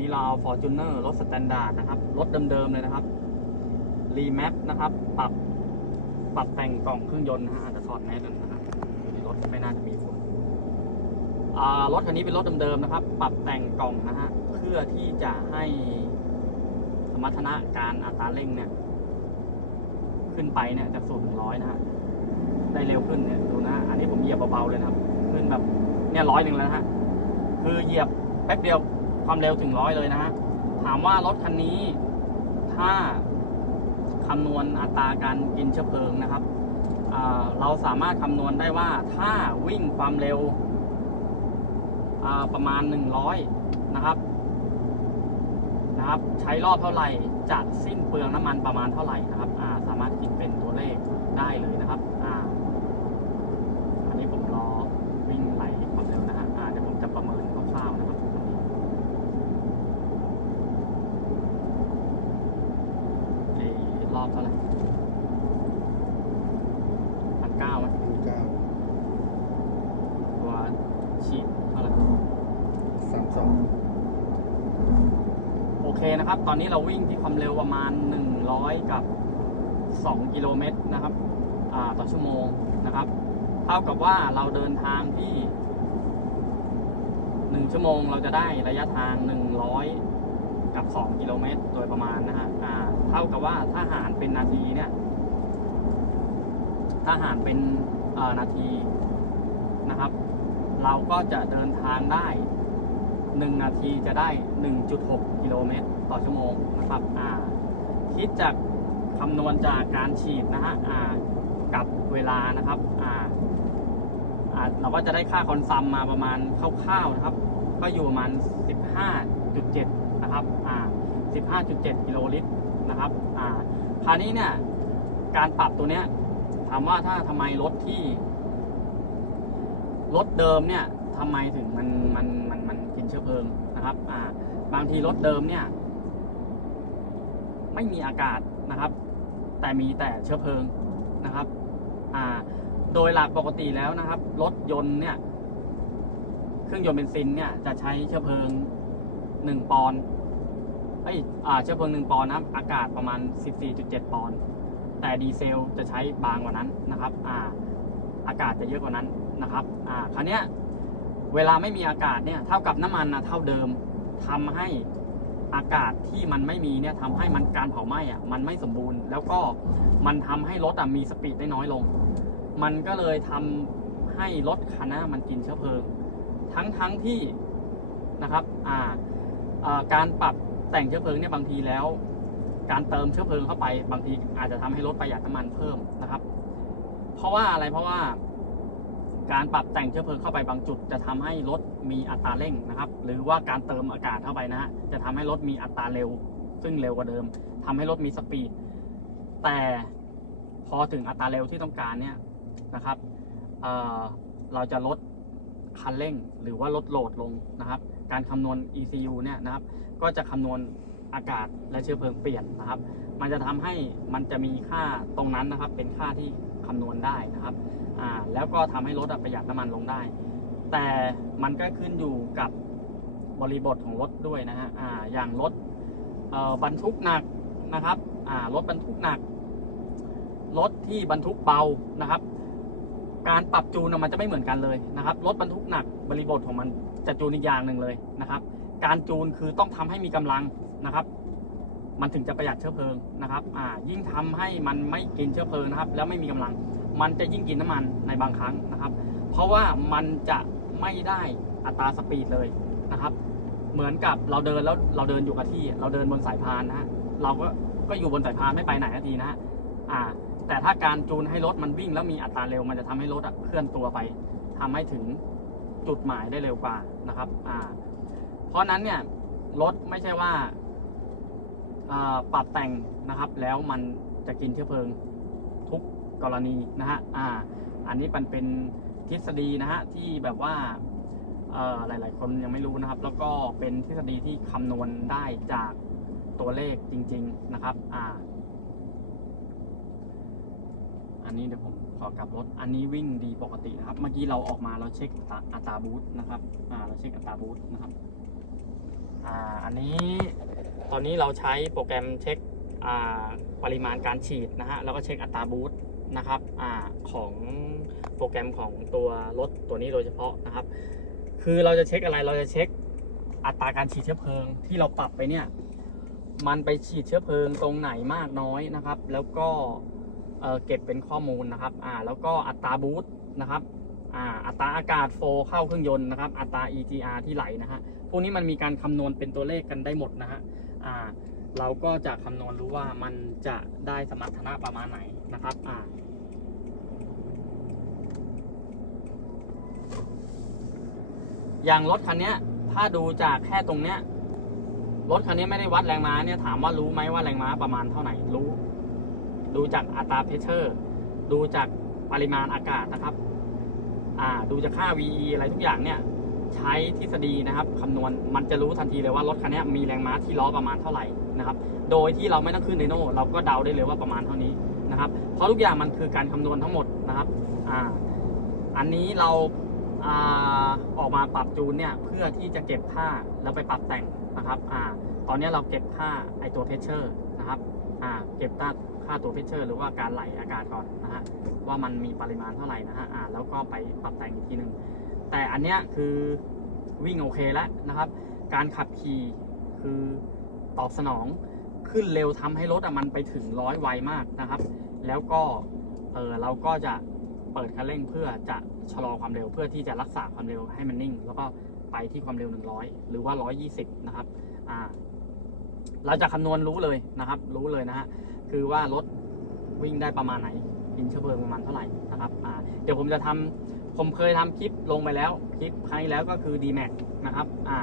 นี่เราฟอร์จูเนอร์รถสแตนดาร์ดนะครับ รถเดิมๆเลยนะครับ รีแมปนะครับ ปรับ ปรับแต่งกล่องเครื่องยนต์นะฮะอาจจะถอดแมสกันนะครับอยู่ในรถไม่น่าจะมีฝุ่นอ่ารถคันนี้เป็นรถเดิมๆนะครับ ปรับแต่งกล่องนะฮะ เพื่อที่จะให้สมรรถนะการอัตราเร่งเนี่ย ขึ้นไปเนี่ยจากศูนย์ถึงร้อยนะฮะ ได้เร็วขึ้นเนี่ยดูนะฮะอันนี้ผมเหยียบเบาๆเลยนะครับ ขึ้นแบบเนี่ยร้อยหนึ่งแล้วนะฮะ คือเหยียบแป๊บเดียว ความเร็วถึงร้อยเลยนะฮะ ถามว่ารถคันนี้ถ้าคำนวณอัตราการกินเชื้อเพลิงนะครับ เราสามารถคำนวณได้ว่าถ้าวิ่งความเร็วประมาณ 100 นะครับนะครับ ใช้รอบเท่าไหร่จะสิ้นเปลืองน้ำมันประมาณเท่าไหร่นะครับสามารถคิดเป็นตัวเลขได้เลยนะครับอ่าอันนี้ผมรอวิ่งไหลความเร็วนะฮะอ่าเดี๋ยวผมจะประเมินคร่าวๆนะครับตรงนี้ไอ้รอบเท่าไหร่พันเก้าไหมพันเก้าตัวฉีดเท่าไหร่สามสองโอเคนะครับ ตอนนี้เราวิ่งที่ความเร็วประมาณ 100 กับ 2 กิโลเมตรนะครับอ่าต่อชั่วโมงนะครับ เท่ากับว่าเราเดินทางที่ 1 ชั่วโมงเราจะได้ระยะทาง 100 กับ 2 กิโลเมตรโดยประมาณนะฮะเท่ากับว่าถ้าหารเป็นนาทีเนี่ยถ้าหารเป็นนาทีนะครับ เราก็จะเดินทางได้ 1 นาทีจะได้ 1.6 กิโลเมตรต่อชั่วโมงนะครับคิดจากคำนวณจากการฉีดนะฮะกับเวลานะครับเราก็จะได้ค่าคอนซัมมาประมาณคร่าวๆนะครับ ก็อยู่ประมาณ 15.7 นะครับอ่า15.7 กิโลลิตรนะครับอ่าคราวนี้เนี่ยการปรับตัวเนี้ยถามว่าถ้าทำไมรถที่รถเดิมเนี่ยทำไมถึงมันมันมันมันกินเชื้อเพลิงนะครับอ่าบางทีรถเดิมเนี่ย ไม่มีอากาศนะครับ แต่มีแต่เชื้อเพลิงนะครับอ่าโดยหลักปกติแล้วนะครับ รถยนต์เนี่ย เครื่องยนต์เบนซินเนี่ยจะใช้เชื้อเพลิงหนึ่งปอนด์ เอ้ยอ่าเชื้อเพลิงหนึ่งปอนด์นะครับ อากาศประมาณ 14.7 ปอนด์แต่ดีเซลจะใช้บางกว่านั้นนะครับอ่าอากาศจะเยอะกว่านั้นนะครับอ่าคราวเนี้ยเวลาไม่มีอากาศเนี่ยเท่ากับน้ำมันนะเท่าเดิมทำให้อากาศที่มันไม่มีเนี่ยทำให้มันการเผาไหม้อะมันไม่สมบูรณ์ แล้วก็มันทำให้รถอะมีสปีดได้น้อยลง มันก็เลยทำให้รถคันนั้นมันกินเชื้อเพลิง ทั้งทั้งที่นะครับอ่าการปรับ แต่งเชื้อเพลิงเนี่ยบางทีแล้ว การเติมเชื้อเพลิงเข้าไปบางทีอาจจะทำให้รถประหยัดน้ำมันเพิ่มนะครับ เพราะว่าอะไรเพราะว่า การปรับแต่งเชื้อเพลิงเข้าไปบางจุด จะทำให้รถมีอัตราเร่งนะครับ หรือว่าการเติมอากาศเข้าไปนะฮะจะทำให้รถมีอัตราเร็ว ซึ่งเร็วกว่าเดิมทำให้รถมีสปีดแต่พอถึงอัตราเร็วที่ต้องการเนี่ยนะครับเเราจะลดคันเร่งหรือว่าลดโหลดลงนะครับ การคำนวณ ECU เนี่ยนะครับ ก็จะคำนวณอากาศและเชื้อเพลิงเปลี่ยนนะครับ มันจะทำให้มันจะมีค่าตรงนั้นนะครับ เป็นค่าที่คำนวณได้นะครับอ่าแล้วก็ทำให้รถประหยัดน้ำมันลงได้ แต่มันก็ขึ้นอยู่กับบริบทของรถด้วยนะฮะอ่าอย่างรถบรรทุกหนักนะครับอ่ารถบรรทุกหนัก รถที่บรรทุกเบานะครับ การปรับจูนมันจะไม่เหมือนกันเลยนะครับ รถบรรทุกหนักบริบทของมัน จะจูนอีกอย่างหนึ่งเลยนะครับ การจูนคือต้องทำให้มีกำลังนะครับ มันถึงจะประหยัดเชื้อเพลิงนะครับ อ่า ยิ่งทำให้มันไม่กินเชื้อเพลิงนะครับ แล้วไม่มีกำลัง มันจะยิ่งกินน้ำมันในบางครั้งนะครับ เพราะว่ามันจะไม่ได้อัตราสปีดเลยนะครับ เหมือนกับเราเดินแล้วเราเดินอยู่กับที่ เราเดินบนสายพานนะฮะเราก็ก็อยู่บนสายพานไม่ไปไหนนาทีนะฮะอ่า แต่ถ้าการจูนให้รถมันวิ่งแล้วมีอัตราเร็ว มันจะทำให้รถเคลื่อนตัวไปทำให้ถึง จุดหมายได้เร็วกว่านะครับ อ่า เพราะนั้นเนี่ยรถไม่ใช่ว่าปรับแต่งนะครับ แล้วมันจะกินเชื้อเพลิงทุกกรณีนะฮะ อ่า อันนี้มันเป็นทฤษฎีนะฮะที่แบบว่าหลาย ๆ คนยังไม่รู้นะครับ แล้วก็เป็นทฤษฎีที่คำนวณได้จากตัวเลขจริง ๆ นะครับ อ่า อันนี้เดี๋ยวผ ขอกลับรถ อันนี้วิ่งดีปกตินะครับ เมื่อกี้เราออกมาเราเช็คอัตราอัตราบูทนะครับ อ่า เราเช็คอัตราบูทนะครับ อ่า อันนี้ตอนนี้เราใช้โปรแกรมเช็ค อ่า ปริมาณการฉีดนะฮะ แล้วก็เช็คอัตราบูสต์นะครับ อ่า ของโปรแกรมของตัวรถตัวนี้โดยเฉพาะนะครับ คือเราจะเช็คอะไร เราจะเช็คอัตราการฉีดเชื้อเพลิงที่เราปรับไปเนี่ย มันไปฉีดเชื้อเพลิงตรงไหนมากน้อยนะครับ แล้วก็ เเก็บเป็นข้อมูลนะครับอ่าแล้วก็อัตราบูสต์นะครับอ่าอัตราอากาศโฟเข้าเครื่องยนต์นะครับ อัตรา EGR ที่ไหลนะฮะพวกนี้มันมีการคำนวณเป็นตัวเลขกันได้หมดนะฮะอ่าเราก็จะคำนวณรู้ว่ามันจะได้สมรรถนะประมาณไหนนะครับอ่าอย่างรถคันนี้ถ้าดูจากแค่ตรงเนี้ยรถคันนี้ไม่ได้วัดแรงม้าเนี่ยถามว่ารู้ไหมว่าแรงม้าประมาณเท่าไหร่รู้ ดูจากอัตราเพชเชอร์ดูจากปริมาณอากาศนะครับ อ่า ดูจากค่า VE อะไรทุกอย่างเนี่ย ใช้ทฤษฎีนะครับคำนวณมันจะรู้ทันทีเลยว่ารถคันนี้มีแรงม้าที่ล้อประมาณเท่าไหร่นะครับ โดยที่เราไม่ต้องขึ้นไดโน่เราก็เดาได้เลยว่าประมาณเท่านี้นะครับ เพราะทุกอย่างมันคือการคำนวณทั้งหมดนะครับ อ่า อันนี้เราอออกมาปรับจูนเนี่ยเพื่อที่จะเก็บค่าแล้วไปปรับแต่งนะครับ อ่า ตอนนี้เราเก็บค่าไอตัวเพชเชอร์นะครับ อ่าเก็บค่าค่าตัวเพชเชอร์หรือว่าการไหลอากาศก่อนนะฮะว่ามันมีปริมาณเท่าไหร่นะฮะอ่าแล้วก็ไปปรับแต่งอีกทีหนึ่งแต่อันเนี้ยคือวิ่งโอเคแล้วนะครับ การขับขี่คือตอบสนองขึ้นเร็วทำให้รถอะมันไปถึงร้อยไวมากนะครับ แล้วก็เออเราก็จะเปิดคันเร่งเพื่อจะชะลอความเร็วเพื่อที่จะรักษาความเร็วให้มันนิ่ง แล้วก็ไปที่ความเร็ว 100 หรือว่า 120 นะครับ อ่า เราจะคำนวณรู้เลยนะครับ รู้เลยนะฮะคือว่ารถวิ่งได้ประมาณไหนกินเชื้อเพลิงประมาณเท่าไหร่นะครับอ่าเดี๋ยวผมจะทำผมเคยทำคลิปลงไปแล้วคลิปครั้งแล้วก็คือ d m a x นะครับอ่า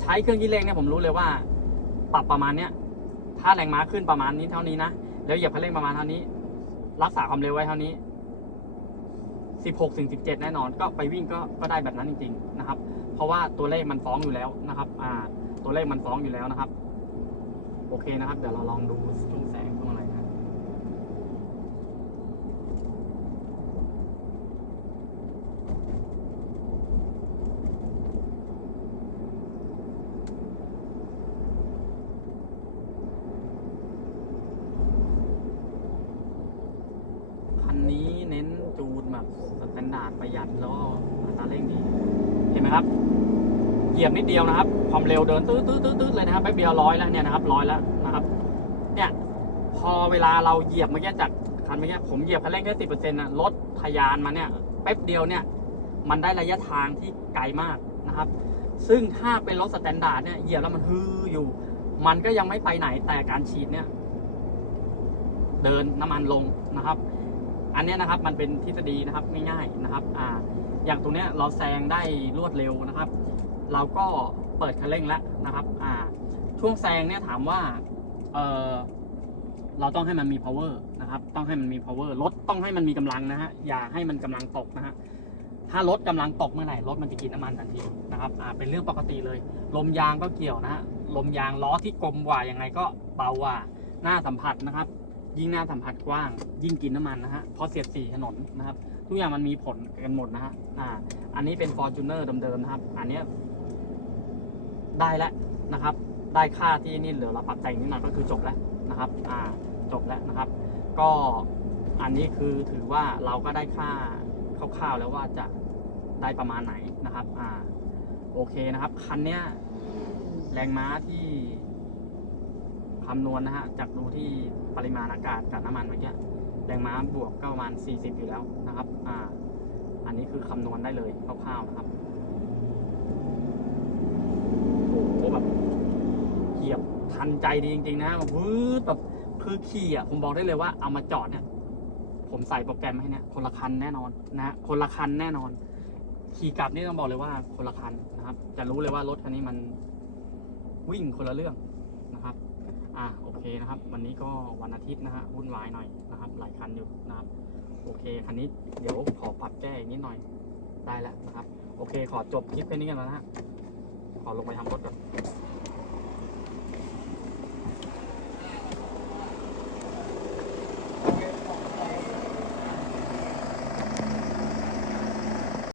ใช้เครื่องยี่เร่งเนี่ยผมรู้เลยว่าปรับประมาณเนี้ยถ้าแรงม้าขึ้นประมาณนี้เท่านี้นะแล้วเหยียบคันเร่งประมาณเท่านี้ รักษาความเร็วไว้เท่านี้16ถึง17 แน่นอน ก็ไปวิ่งก็ก็ได้แบบนั้นจริง ๆ นะครับ เพราะว่าตัวเลขมันฟ้องอยู่แล้วนะครับ อ่า ตัวเลขมันฟ้องอยู่แล้วนะครับ โอเคนะครับ เดี๋ยวเราลองดูช่วงแสงช่วงอะไรนะคันนี้เน้นจูนแบบสแตนดาร์ดประหยัดแล้วก็อัตราเร่งดี เห็นไหมครับ เหยียบนิดเดียวนะครับ ความเร็วเดินตื้อตื้อตื้อตื้อเลยนะครับแป๊บเดียวร้อยแล้วเนี่ยนะครับร้อยแล้วนะครับ เนี่ยพอเวลาเราเหยียบเมื่อกี้จากคันเมื่อกี้ผมเหยียบคันเร่งแค่สิบเปอร์เซ็นต์นะรถทะยานมาเนี่ยแป๊บเดียวเนี่ย มันได้ระยะทางที่ไกลมากนะครับ ซึ่งถ้าเป็นรถสแตนดาร์ดเนี่ยเหยียบแล้วมันฮืออยู่ มันก็ยังไม่ไปไหนแต่การฉีดเนี่ย เดินน้ำมันลงนะครับ อันนี้นะครับมันเป็นทฤษฎีนะครับง่ายๆนะครับ อ่าอย่างตรงเนี้ยเราแซงได้รวดเร็วนะครับ เราก็เปิดคันเร่งแล้วนะครับอ่าช่วงแซงเนี่ยถามว่าเออเราต้องให้มันมี power นะครับ ต้องให้มันมี power รถต้องให้มันมีกำลังนะฮะ อย่าให้มันกำลังตกนะฮะ ถ้ารถกำลังตกเมื่อไหร่รถมันจะกินน้ำมันทันทีนะครับ อ่า เป็นเรื่องปกติเลย ลมยางก็เกี่ยวนะฮะ ลมยางล้อที่กลมกว่ายังไงก็เบากว่า หน้าสัมผัสนะครับ ยิ่งหน้าสัมผัสกว้าง ยิ่งกินน้ำมันนะฮะ เพราะเสียดสีถนนนะครับ ทุกอย่างมันมีผลกันหมดนะฮะ อ่า อันนี้เป็น Fortuner เดิมๆนะครับ อันเนี้ย ได้แล้วนะครับ ได้ค่าที่นี่เหลือเราปรับแต่งนิดหน่อยก็คือจบแล้วนะครับอ่าจบแล้วนะครับ ก็อันนี้คือถือว่าเราก็ได้ค่าคร่าวๆแล้วว่าจะได้ประมาณไหนนะครับอ่าโอเคนะครับ คันเนี้ยแรงม้าที่คำนวณนะฮะจากดูที่ปริมาณอากาศกับน้ำมันเมื่อกี้แรงม้าบวกก็ประมาณ 40 อยู่แล้วนะครับ อ่า อันนี้คือคำนวณได้เลยคร่าวๆนะครับ โอ้โห แบบเหยียบทันใจดีจริง ๆ นะแบบวืดแบบคือขี่อะผมบอกได้เลยว่าเอามาจอดเนี่ย ผมใส่โปรแกรมให้เนี่ยคนละคันแน่นอนนะคนละคันแน่นอน ขี่กลับนี่ต้องบอกเลยว่าคนละคันนะครับ จะรู้เลยว่ารถคันนี้มันวิ่งคนละเรื่องนะครับ อ่าโอเคนะครับ วันนี้ก็วันอาทิตย์นะฮะวุ่นวายหน่อยนะครับ หลายคันอยู่นะครับ โอเคคันนี้เดี๋ยวขอปรับแก้อีกนิดหน่อยได้แล้วนะครับ โอเค ขอจบคลิปแค่นี้กันแล้วนะฮะ ขอลงไปทำรถก่อน